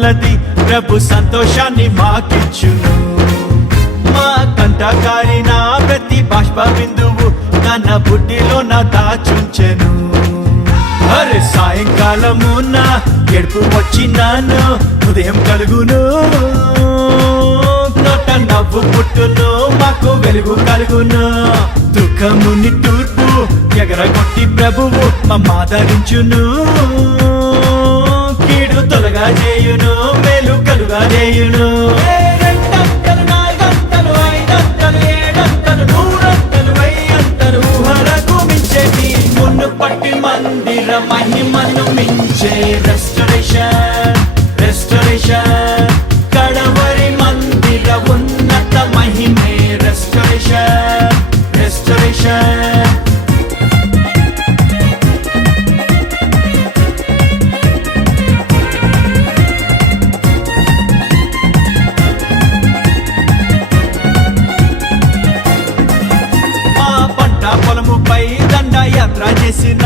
కొలది ప్రభు సంతోషాన్ని మాకిచ్చును. మా కంట కారిన ప్రతి బాష్ప బిందువు తన బుడ్డిలోన దాచుంచెను. అరే సాయంకాలమున ఎడుపు వచ్చినాను, ఉదయం కలుగును, నోట నవ్వు పుట్టును, మాకు వెలుగు కలుగును. దుఃఖముని తూర్పు ఎగరగొట్టి ప్రభువు మమ్మాదరించును. కీడు తొలగా చేయును, మేలు కలుగా చేయును. రెండంతలు, నాలుగంతలు, ఐదంతలు, ఏడంతలు, నూరంతలు, వెయ్యంతలు, ఊహలకు మించేటి మునుపటి మందిర మహిమను మించే రెస్టరేషన్, రెస్టరేషన్. కడవరి మందిర ఉన్నత మహిమే రెస్టరేషన్, రెస్టరేషన్. మా పంట పొలముపై దండయాత్ర చేసిన